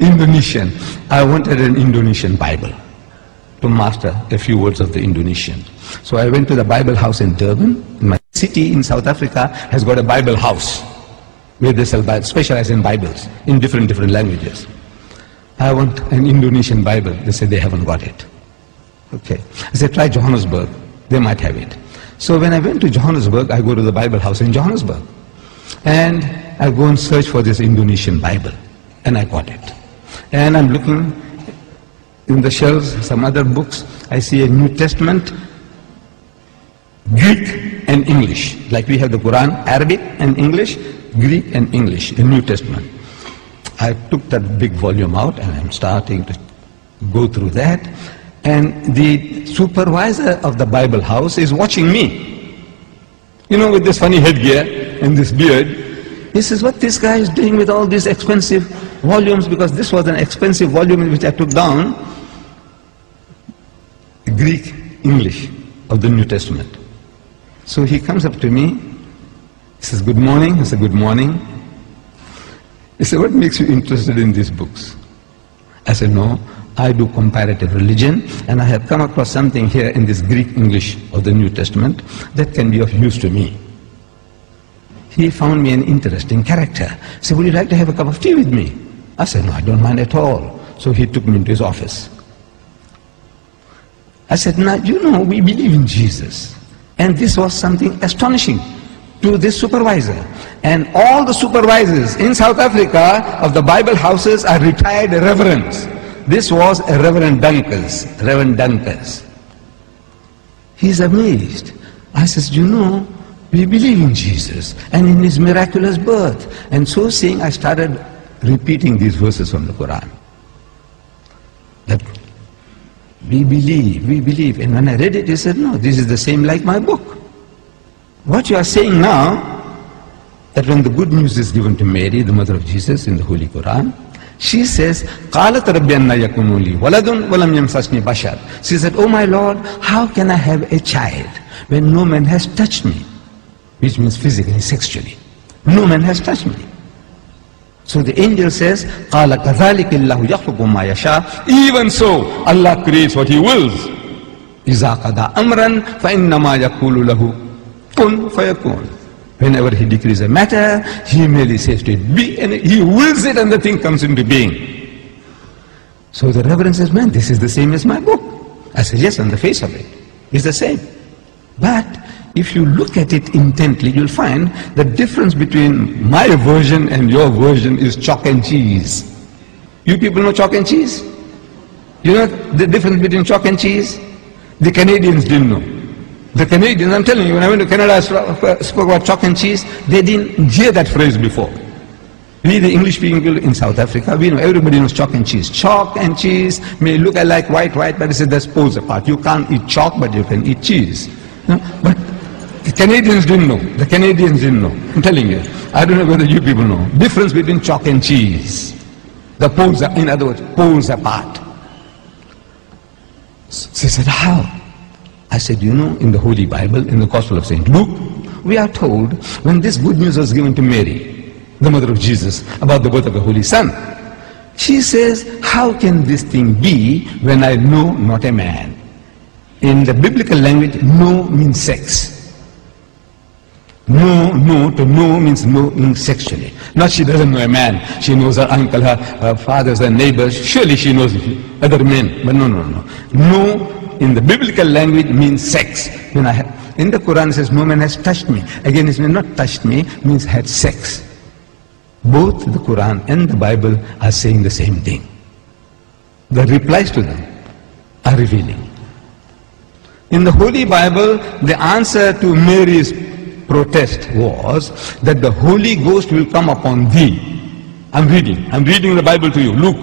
Indonesian. I wanted an Indonesian Bible to master a few words of the Indonesian. So I went to the Bible house in Durban. My city in South Africa has got a Bible house where they sell Bibles, specialize in Bibles in different languages. I want an Indonesian Bible. They said they haven't got it. Okay. I said, try Johannesburg. They might have it. So when I went to Johannesburg, I go to the Bible house in Johannesburg. And I go and search for this Indonesian Bible. And I got it. And I'm looking in the shelves, some other books. I see a New Testament, Greek and English. Like we have the Quran, Arabic and English, Greek and English, a New Testament. I took that big volume out and I'm starting to go through that. And the supervisor of the Bible house is watching me. You know, with this funny headgear and this beard. He says, what this guy is doing with all these expensive volumes, because this was an expensive volume which I took down, Greek, English of the New Testament. So he comes up to me, he says, good morning. I said, good morning. He said, what makes you interested in these books? I said, no, I do comparative religion, and I have come across something here in this Greek English of the New Testament that can be of use to me. He found me an interesting character. He said, would you like to have a cup of tea with me? I said, no, I don't mind at all. So he took me into his office. I said, now, you know, we believe in Jesus. And this was something astonishing to this supervisor. And all the supervisors in South Africa of the Bible houses are retired reverends. This was a Reverend Dunkers. He's amazed. I says, you know, we believe in Jesus and in his miraculous birth. And so saying, I started repeating these verses from the Quran. That we believe. And when I read it, he said, no, this is the same like my book. What you are saying now, that when the good news is given to Mary, the mother of Jesus, in the Holy Quran, she says, قَالَتْ رَبِّ أَنَّ يَكُونُ لِي وَلَدٌ وَلَمْ يَمْسَسْنِي بَشَرٌ. She said, oh my Lord, how can I have a child when no man has touched me? Which means physically, sexually. No man has touched me. So the angel says, قَالَ كَذَلِكِ اللَّهُ يَخْلُقُ مَا يَشَاءُ. Even so, Allah creates what He wills. إِذَا قَضَى أَمْرًا فَإِنَّمَا يَقُولُ لَهُ كُن فَيَكُونُ. Whenever He decrees a matter, He merely says to it, be, and He wills it and the thing comes into being. So the Reverend says, man, this is the same as my book. I said, yes, on the face of it, it's the same. But if you look at it intently, you'll find the difference between my version and your version is chalk and cheese. You people know chalk and cheese? You know the difference between chalk and cheese? The Canadians didn't know. The Canadians, I'm telling you, when I went to Canada, I spoke about chalk and cheese. They didn't hear that phrase before. We, the English people in South Africa, we know, everybody knows chalk and cheese. Chalk and cheese may look like white, but it's that's poles apart. You can't eat chalk, but you can eat cheese. No? But the Canadians didn't know. The Canadians didn't know. I'm telling you. I don't know whether you people know. Difference between chalk and cheese. The poles are, in other words, poles apart. So they said, how? I said, you know, in the Holy Bible, in the Gospel of St. Luke, we are told when this good news was given to Mary, the mother of Jesus, about the birth of the Holy Son, she says, how can this thing be when I know not a man? In the biblical language, no means sex. No to know means no means sexually. Not she doesn't know a man. She knows her uncle, her fathers, her neighbors. Surely she knows other men. But no. No in the biblical language means sex. In the Quran it says no man has touched me. Again it means not touched me, means had sex. Both the Quran and the Bible are saying the same thing. The replies to them are revealing. In the Holy Bible, the answer to Mary's protest was that the Holy Ghost will come upon thee. I'm reading the Bible to you. Luke.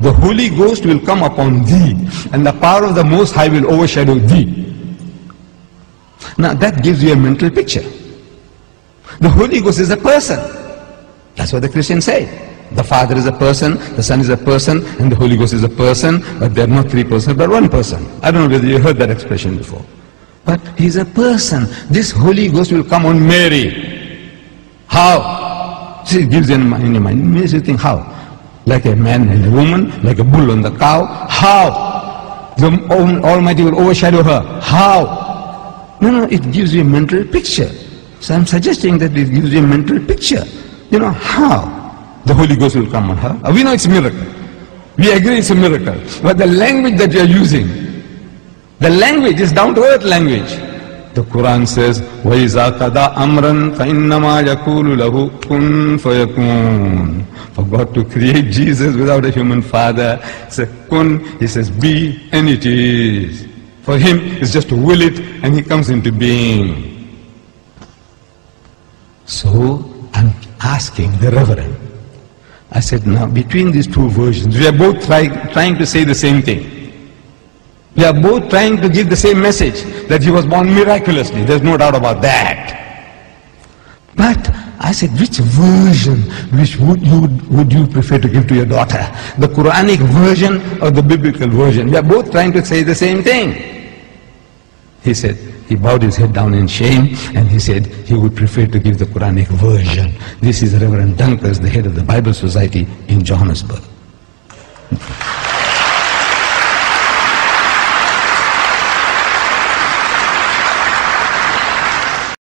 The Holy Ghost will come upon thee, and the power of the Most High will overshadow thee. Now that gives you a mental picture. The Holy Ghost is a person. That's what the Christians say. The Father is a person, the Son is a person, and the Holy Ghost is a person, but they're not three persons, but one person. I don't know whether you heard that expression before. But He's a person. This Holy Ghost will come on Mary. How? See, it gives you in your mind. It makes you think how. like a man and a woman, like a bull and the cow. How? The Almighty will overshadow her. How? No, it gives you a mental picture. So I'm suggesting that it gives you a mental picture. How? The Holy Ghost will come on her. We know it's a miracle. We agree it's a miracle. But the language that you're using, the language is down-to-earth language. The Quran says, وَإِذَا قَضَى أَمْرًا فَإِنَّمَا يَقُولُ لَهُ كُن فَيَكُونُ. For God to create Jesus without a human father, he says, kun, he says, be, and it is. For him, it's just to will it, and he comes into being. So, I'm asking the Reverend, I said, now, between these two versions, we are both trying to say the same thing. We are both trying to give the same message, that he was born miraculously. There's no doubt about that. But I said, which version would you prefer to give to your daughter? The Quranic version or the biblical version? We are both trying to say the same thing. He said, he bowed his head down in shame, and he said he would prefer to give the Quranic version. This is Reverend Dunkers, the head of the Bible Society in Johannesburg.